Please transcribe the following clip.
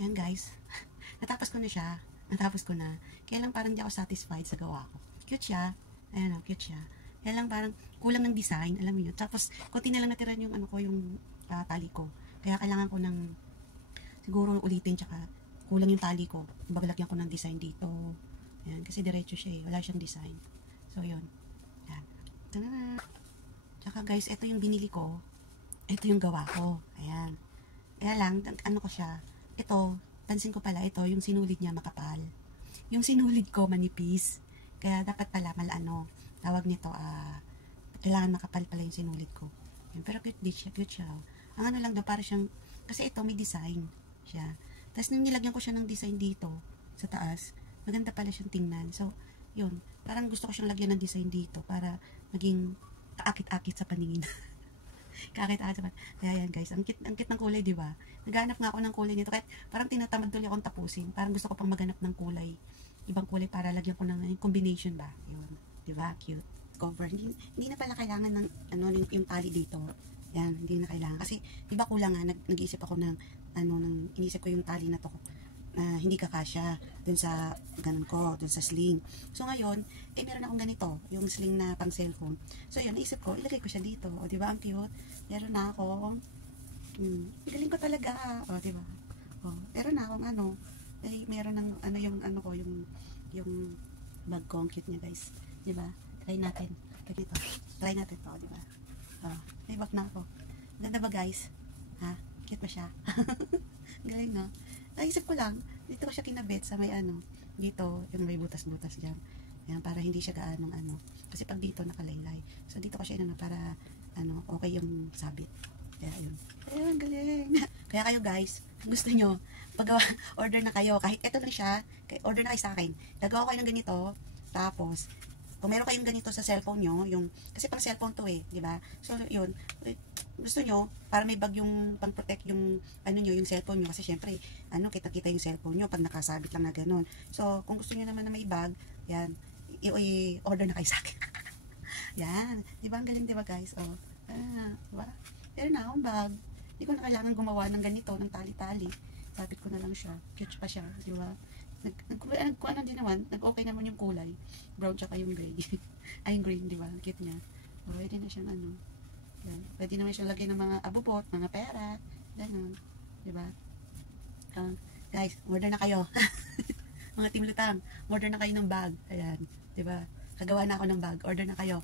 Ayan guys, natapos ko na siya. Natapos ko na. Kaya lang parang di ako satisfied sa gawa ko. Cute siya. Ayan o, cute siya. Kaya lang parang kulang ng design, alam mo yun. Tapos, konti na lang natira yung ano ko, yung tali ko. Kaya kailangan ko ng siguro ulitin, tsaka kulang yung tali ko. Bagalagyan ko ng design dito. Ayan, kasi diretso siya eh. Wala siyang design. So, yun. Ayan. Tsaka guys, ito yung binili ko. Ito yung gawa ko. Ayan. Kaya lang, ano ko siya. Ito, pansin ko pala, ito, yung sinulid niya makapal. Yung sinulid ko manipis. Kaya dapat pala, tawag nito, kailangan makapal pala yung sinulid ko. Yun, pero cute siya. Ang ano lang daw, para siyang, kasi ito may design siya. Tapos nung nilagyan ko siya ng design dito, sa taas, maganda pala siyang tingnan. So, yun, parang gusto ko siyang lagyan ng design dito para maging kaakit-akit sa paningin. Kakit-akit sa paningin. Kaya yan guys, ang cute ng kulay, di ba? Naghanap nga ako ng kulay nito, kahit parang tinatamad tuloy akong tapusin. Parang gusto ko pang maghanap ng kulay. Ibang kulay para lagyan ko ng combination ba? Yun, di ba? Cute. Cover. Hindi na pala kailangan ng yung tali dito. Yan, hindi na kailangan. Kasi, di ba kulang nga, nag-iisip ako ng, inisip ko yung tali na to, hindi kakasya dun sa, ganun ko, dun sa sling. So, ngayon, meron akong ganito, yung sling na pang cellphone. So, yun, naisip ko, ilagay ko siya dito. O, di ba, ang cute? Meron na ako. Galing ko talaga. O, di ba? O, meron na akong meron ng, yung bag ko, ang cute niya, guys. Di ba? Try natin. Try natin to, di ba? May bag na ako. Ganda ba guys? Ha? Cute ba siya? Galing na. Naisip ko lang, dito ko siya kinabit sa may dito, yung may butas-butas dyan. Yan, para hindi siya gaanong Kasi pag dito nakalaylay. So dito ko siya para okay yung sabit. Kaya yun. Ayun, galing. Kaya kayo guys, gusto nyo, order na kayo. Kahit ito lang siya, order na kayo sa akin. Gagawa kayo ng ganito, tapos, kung meron kayong ganito sa cellphone nyo, kasi pang cellphone to di ba? So, yun, gusto nyo, para may bag yung pang-protect yung, yung cellphone nyo, kasi syempre, kita-kita yung cellphone nyo, pag nakasabit lang na ganun. So, kung gusto nyo naman na may bag, yan, i-order na kayo sa akin. Yan, di ba, ang galing, di ba guys? Diba? Meron na akong bag. Hindi ko na kailangan gumawa ng ganito, ng tali-tali. Sabit ko na lang siya. Cute pa siya, di ba? Nag-okay naman yung kulay. Brown tsaka yung gray. Ay, yung green, di ba? Cute niya. Pwede na siyang yan. Pwede naman siyang lagay ng mga abubot, mga pera. Ganun. Di ba? Guys, order na kayo. Mga Team Lutang, order na kayo ng bag. Ayan. Di ba? Kagawa na ako ng bag. Order na kayo.